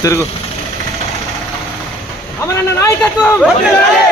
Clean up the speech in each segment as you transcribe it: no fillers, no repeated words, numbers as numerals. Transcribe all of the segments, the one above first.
తిరుగు అమరన్న నాయకత్వం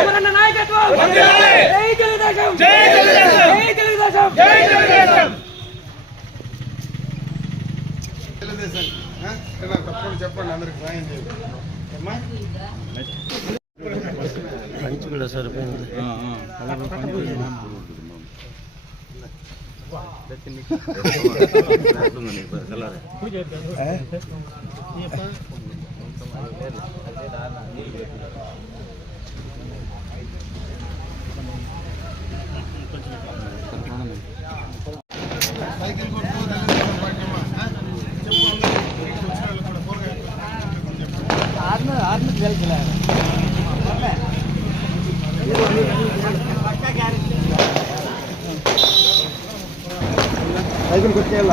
అమరన్న నాయకత్వం జై తెలుగుదేశం జై తెలుగుదేశం జై తెలుగుదేశం జై తెలుగుదేశం తెలుగుదేశం తప్పకుండా చెప్పండి అందరికి సాయం చేయండి మంచి కూడా సరిపోయింది సైకిల్ కొట్టేయాల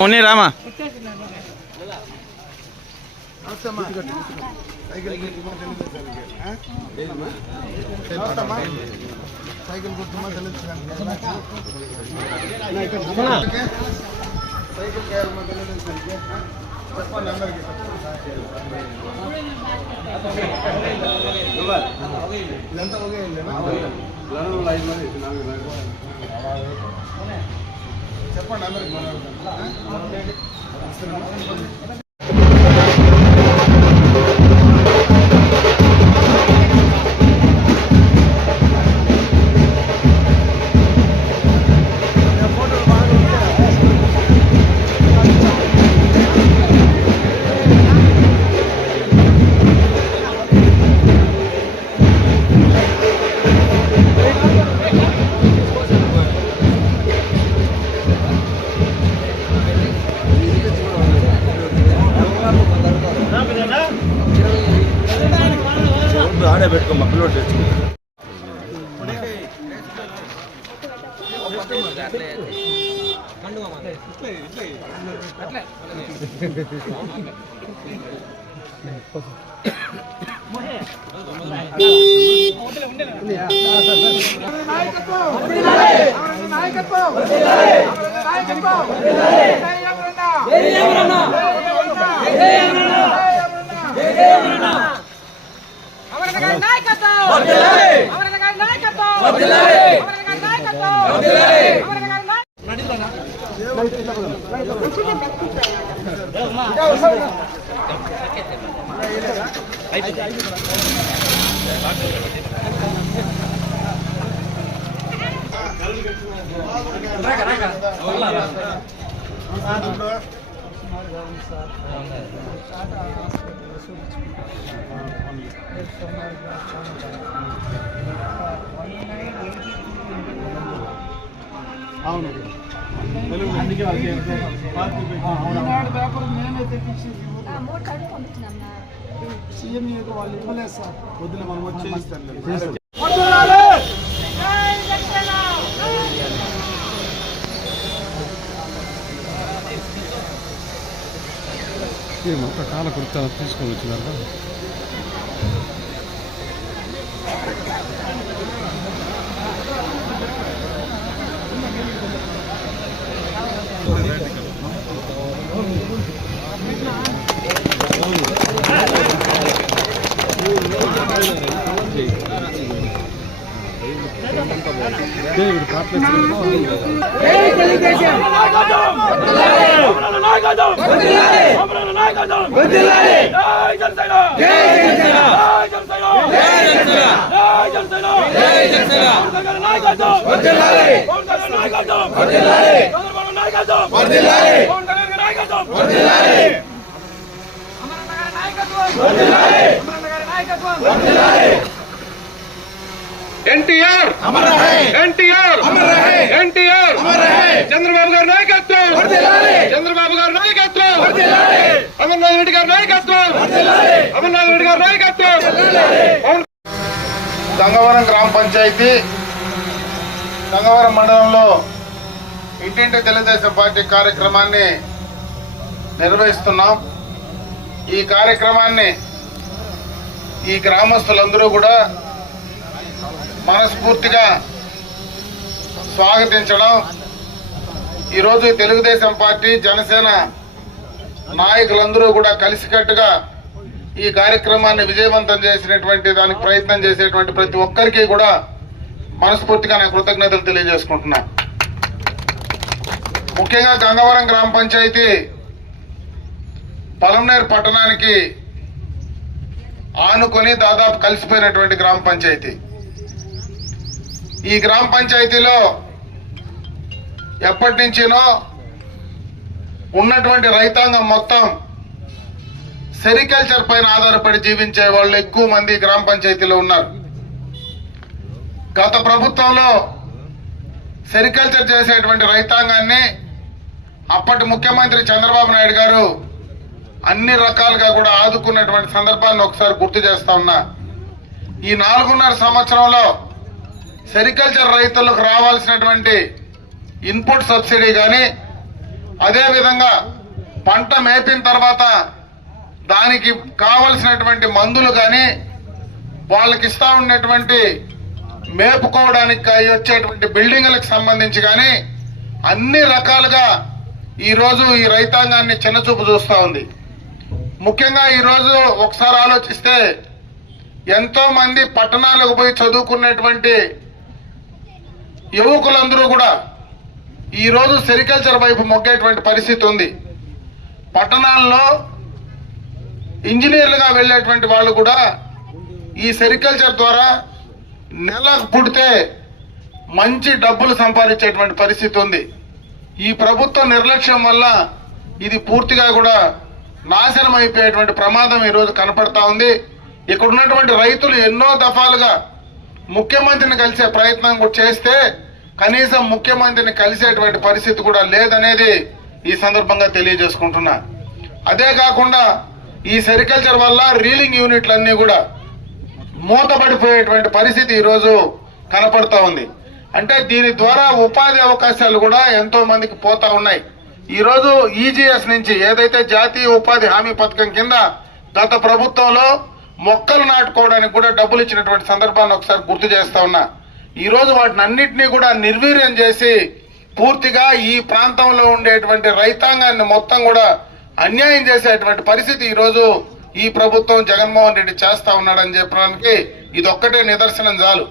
ఉన్ని రామా సైకిల్ గుర్తుమా చెప్పండి అందరికి ఇదంతా ఒకే చెప్పండి అందరికి ఆడే పెట్టుకో మక్కలో తెచ్చుకుంటా అవును అందుకే ఈనాడు పేపర్ మేమే తెప్పించి సీఎం వాళ్ళు ఇవ్వలేదు సార్. పొద్దున మనం వచ్చేస్తాం. మొత్తం కాల కుర్తా తీసుకొని వచ్చినారు. ఎన్టీఆర్ ఎన్టీఆర్ ఎన్టీఆర్ చంద్రబాబు గారి నాయకత్వం, చంద్రబాబు గారి నాయకత్వం, అమర్నాథ్ రెడ్డి గారి నాయకత్వం, అమర్నాథ్ రెడ్డి గారి నాయకత్వం. గంగవరం గ్రామ పంచాయతీ గంగవరం మండలంలో ఇంటింటి తెలుగుదేశం పార్టీ కార్యక్రమాన్ని నిర్వహిస్తున్నాం. ఈ కార్యక్రమాన్ని ఈ గ్రామస్తులందరూ కూడా మనస్ఫూర్తిగా స్వాగతించడం, ఈరోజు తెలుగుదేశం పార్టీ జనసేన నాయకులందరూ కూడా కలిసికట్టుగా ఈ కార్యక్రమాన్ని విజయవంతం చేసినటువంటి దానికి ప్రయత్నం చేసేటువంటి ప్రతి ఒక్కరికి కూడా మనస్ఫూర్తిగా నా కృతజ్ఞతలు తెలియజేసుకుంటున్నా. ముఖ్యంగా గంగవరం గ్రామ పంచాయతీ పలమనేరు పట్టణానికి ఆనుకొని దాదాపు కలిసిపోయినటువంటి గ్రామ పంచాయతీ. ఈ గ్రామ పంచాయతీలో ఎప్పటి నుంచినో ఉన్నటువంటి రైతాంగం మొత్తం సెరికల్చర్ పైన ఆధారపడి జీవించే వాళ్ళు ఎక్కువ మంది గ్రామ పంచాయతీలో ఉన్నారు. గత ప్రభుత్వంలో సెరికల్చర్ చేసేటువంటి రైతాంగాన్ని అప్పటి ముఖ్యమంత్రి చంద్రబాబు నాయుడు గారు అన్ని రకాలుగా కూడా ఆదుకున్నటువంటి సందర్భాన్ని ఒకసారి గుర్తు చేస్తా ఉన్నా. ఈ 4.5 సంవత్సరంలో సెరికల్చర్ రైతులకు రావాల్సినటువంటి ఇన్పుట్ సబ్సిడీ కానీ, అదేవిధంగా పంట మేపిన తర్వాత దానికి కావలసినటువంటి మందులు కానీ, వాళ్ళకి ఇస్తా ఉన్నటువంటి మేపుకోవడానికి వచ్చేటువంటి బిల్డింగులకు సంబంధించి కానీ అన్ని రకాలుగా ఈరోజు ఈ రైతాంగాన్ని చిన్నచూపు చూస్తూ ఉంది. ముఖ్యంగా ఈరోజు ఒకసారి ఆలోచిస్తే ఎంతో మంది పట్టణాలకు పోయి చదువుకున్నటువంటి యువకులందరూ కూడా ఈరోజు సెరికల్చర్ వైపు మొగ్గేటువంటి పరిస్థితి ఉంది. పట్టణాల్లో ఇంజనీర్లుగా వెళ్ళేటువంటి వాళ్ళు కూడా ఈ సెరికల్చర్ ద్వారా నెలకు పుడితే మంచి డబ్బులు సంపాదించేటువంటి పరిస్థితి ఉంది. ఈ ప్రభుత్వ నిర్లక్ష్యం వల్ల ఇది పూర్తిగా కూడా నాశనం అయిపోయేటువంటి ప్రమాదం ఈరోజు కనపడతా ఉంది. ఇక్కడ ఉన్నటువంటి రైతులు ఎన్నో దఫాలుగా ముఖ్యమంత్రిని కలిసే ప్రయత్నం కూడా చేస్తే కనీసం ముఖ్యమంత్రిని కలిసేటువంటి పరిస్థితి కూడా లేదనేది ఈ సందర్భంగా తెలియజేసుకుంటున్నా. అదే కాకుండా ఈ సెరికల్చర్ వల్ల రీలింగ్ యూనిట్లన్నీ కూడా మూతపడిపోయేటువంటి పరిస్థితి ఈరోజు కనపడతా ఉంది. అంటే దీని ద్వారా ఉపాధి అవకాశాలు కూడా ఎంతో మందికి పోతా ఉన్నాయి. ఈరోజు ఈజీఎస్ నుంచి ఏదైతే జాతీయ ఉపాధి హామీ పథకం కింద గత ప్రభుత్వంలో మొక్కలు నాటుకోవడానికి కూడా డబ్బులు ఇచ్చినటువంటి సందర్భాన్ని ఒకసారి గుర్తు చేస్తా ఉన్నా. ఈరోజు వాటిని అన్నింటినీ కూడా నిర్వీర్యం చేసి పూర్తిగా ఈ ప్రాంతంలో ఉండేటువంటి రైతాంగాన్ని మొత్తం కూడా అన్యాయం చేసేటువంటి పరిస్థితి ఈరోజు ఈ ప్రభుత్వం జగన్మోహన్ రెడ్డి చేస్తా ఉన్నాడని చెప్పడానికి ఇది ఒక్కటే నిదర్శనం చాలు.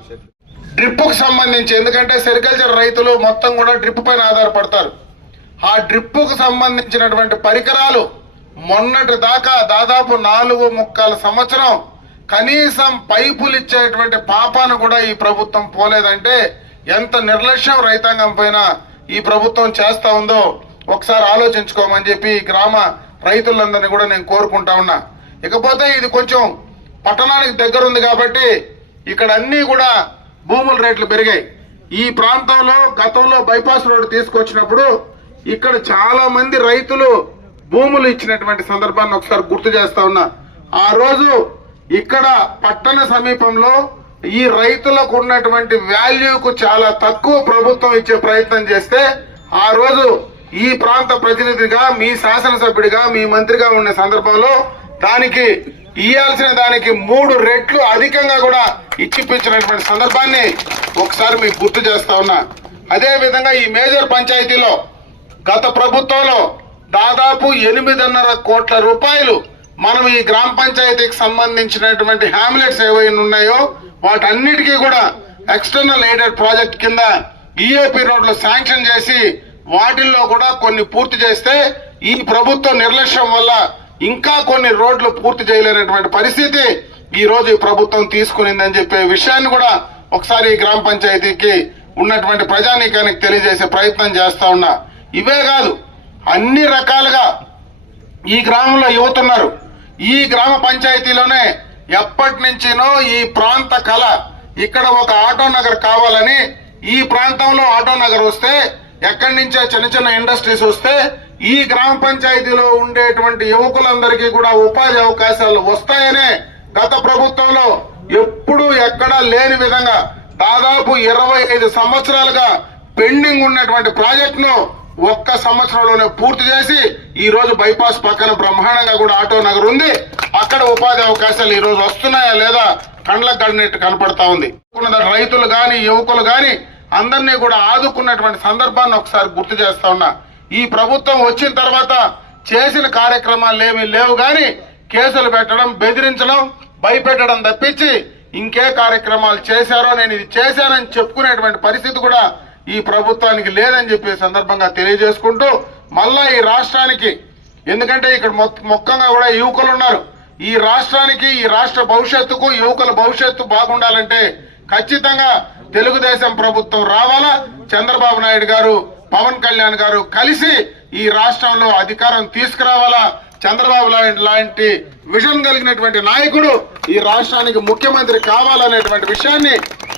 డ్రిప్కు సంబంధించి, ఎందుకంటే సెరికల్చర్ రైతులు మొత్తం కూడా డ్రిప్ పైన ఆధారపడతారు. ఆ డ్రిప్కు సంబంధించినటువంటి పరికరాలు మొన్నటి దాకా దాదాపు 4.25 సంవత్సరం కనీసం పైపులు ఇచ్చేటువంటి పాపాను కూడా ఈ ప్రభుత్వం పోలేదంటే ఎంత నిర్లక్ష్యం రైతాంగం పైన ఈ ప్రభుత్వం చేస్తా ఉందో ఒకసారి ఆలోచించుకోమని చెప్పి ఈ గ్రామ రైతులందరినీ కూడా నేను కోరుకుంటా ఉన్నా. ఇకపోతే ఇది కొంచెం పట్టణానికి దగ్గర ఉంది కాబట్టి ఇక్కడ అన్ని కూడా భూముల రేట్లు పెరిగాయి. ఈ ప్రాంతంలో గతంలో బైపాస్ రోడ్డు తీసుకొచ్చినప్పుడు ఇక్కడ చాలా మంది రైతులు భూములు ఇచ్చినటువంటి సందర్భాన్ని ఒకసారి గుర్తు చేస్తా ఉన్నా. ఆ రోజు ఇక్కడ పట్టణ సమీపంలో ఈ రైతులకు ఉన్నటువంటి వాల్యూకు చాలా తక్కువ ప్రభుత్వం ఇచ్చే ప్రయత్నం చేస్తే ఆ రోజు ఈ ప్రాంత ప్రతినిధిగా, మీ శాసనసభ్యుడిగా, మీ మంత్రిగా ఉన్న సందర్భంలో దానికి ఇయ్యాల్సిన దానికి 3 రెట్లు అధికంగా కూడా ఇచ్చిపించినటువంటి సందర్భాన్ని ఒకసారి మీకు గుర్తు చేస్తా ఉన్నా. అదే విధంగా ఈ మేజర్ పంచాయతీలో గత ప్రభుత్వంలో దాదాపు 8.5 కోట్ల రూపాయలు మనం ఈ గ్రామ పంచాయతీకి సంబంధించినటువంటి హ్యామ్లెట్స్ ఏవైనా ఉన్నాయో వాటన్నిటికీ కూడా ఎక్స్టర్నల్ ఎయిడెడ్ ప్రాజెక్ట్ కింద ఈఏపీ రోడ్లు శాంక్షన్ చేసి వాటిల్లో కూడా కొన్ని పూర్తి చేస్తే ఈ ప్రభుత్వ నిర్లక్ష్యం వల్ల ఇంకా కొన్ని రోడ్లు పూర్తి చేయలేనటువంటి పరిస్థితి ఈ రోజు ఈ ప్రభుత్వం తీసుకునిందని చెప్పే విషయాన్ని కూడా ఒకసారి ఈ గ్రామ పంచాయతీకి ఉన్నటువంటి ప్రజానీకానికి తెలియజేసే ప్రయత్నం చేస్తా ఉన్నా. ఇవే కాదు, అన్ని రకాలుగా ఈ గ్రామంలో యువత ఉన్నారు. ఈ గ్రామ పంచాయతీలోనే ఎప్పటి నుంచినో ఈ ప్రాంత కళ, ఇక్కడ ఒక ఆటో నగర్ కావాలని, ఈ ప్రాంతంలో ఆటో నగర్ వస్తే ఎక్కడి నుంచో చిన్న చిన్న ఇండస్ట్రీస్ వస్తే ఈ గ్రామ పంచాయతీలో ఉండేటువంటి యువకులందరికీ కూడా ఉపాధి అవకాశాలు వస్తాయనే గత ప్రభుత్వంలో ఎప్పుడూ ఎక్కడా లేని విధంగా దాదాపు 25 సంవత్సరాలుగా పెండింగ్ ఉన్నటువంటి ప్రాజెక్టును ఒక్క సంవత్సరంలోనే పూర్తి చేసి ఈ రోజు బైపాస్ పక్కన బ్రహ్మాండంగా కూడా ఆటో నగర్ ఉంది. అక్కడ ఉపాధి అవకాశాలు ఈ రోజు వస్తున్నాయా లేదా కండ్లకు కడినట్టు కనపడతా ఉంది. రైతులు గాని, యువకులు గాని అందరినీ కూడా ఆదుకున్నటువంటి సందర్భాన్ని ఒకసారి గుర్తు చేస్తా ఉన్నా. ఈ ప్రభుత్వం వచ్చిన తర్వాత చేసిన కార్యక్రమాలు ఏమీ లేవు గాని కేసులు పెట్టడం, బెదిరించడం, భయపెట్టడం తప్పించి ఇంకే కార్యక్రమాలు చేశారో, నేను ఇది చేశానని చెప్పుకునేటువంటి పరిస్థితి కూడా ఈ ప్రభుత్వానికి లేదని చెప్పే సందర్భంగా తెలియజేసుకుంటూ మళ్ళా ఈ రాష్ట్రానికి, ఎందుకంటే ఇక్కడ మొత్తంగా కూడా యువకులు ఉన్నారు, ఈ రాష్ట్రానికి, ఈ రాష్ట్ర భవిష్యత్తుకు, యువకుల భవిష్యత్తు బాగుండాలంటే ఖచ్చితంగా తెలుగుదేశం ప్రభుత్వం రావాలా. చంద్రబాబు నాయుడు గారు, పవన్ కళ్యాణ్ గారు కలిసి ఈ రాష్ట్రంలో అధికారం తీసుకురావాలా. చంద్రబాబు నాయుడు లాంటి విజన్ కలిగినటువంటి నాయకుడు ఈ రాష్ట్రానికి ముఖ్యమంత్రి కావాలనేటువంటి విషయాన్ని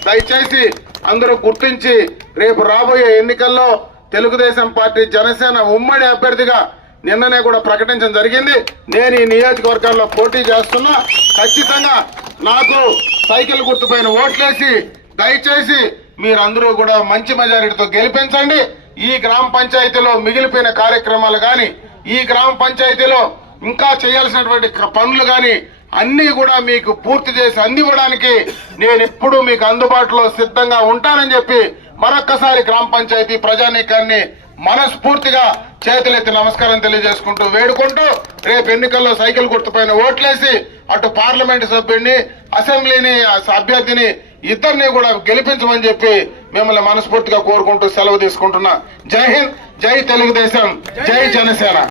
దయచేసి అందరూ గుర్తించి రేపు రాబోయే ఎన్నికల్లో తెలుగుదేశం పార్టీ, జనసేన ఉమ్మడి అభ్యర్థిగా నిన్ననే కూడా ప్రకటించడం జరిగింది. నేను ఈ నియోజకవర్గాల్లో పోటీ చేస్తున్నా. ఖచ్చితంగా నాకు సైకిల్ గుర్తుపైన ఓట్లేసి దయచేసి మీరందరూ కూడా మంచి మెజారిటీతో గెలిపించండి. ఈ గ్రామ పంచాయతీలో మిగిలిపోయిన కార్యక్రమాలు గాని, ఈ గ్రామ పంచాయతీలో ఇంకా చేయాల్సినటువంటి పనులు గాని అన్ని కూడా మీకు పూర్తి చేసి అందివ్వడానికి నేను ఎప్పుడూ మీకు అందుబాటులో సిద్ధంగా ఉంటానని చెప్పి మరొక్కసారి గ్రామ పంచాయతీ ప్రజానీకాన్ని మనస్ఫూర్తిగా చేతులెత్తి నమస్కారం తెలియజేసుకుంటూ వేడుకుంటూ రేపు ఎన్నికల్లో సైకిల్ గుర్తుపైన ఓట్లేసి అటు పార్లమెంట్ సభ్యుడిని, అసెంబ్లీని అభ్యర్థిని ఇద్దరిని కూడా గెలిపించమని చెప్పి మిమ్మల్ని మనస్ఫూర్తిగా కోరుకుంటూ సెలవు తీసుకుంటున్నా. జై హింద్, జై తెలుగుదేశం, జై జనసేన.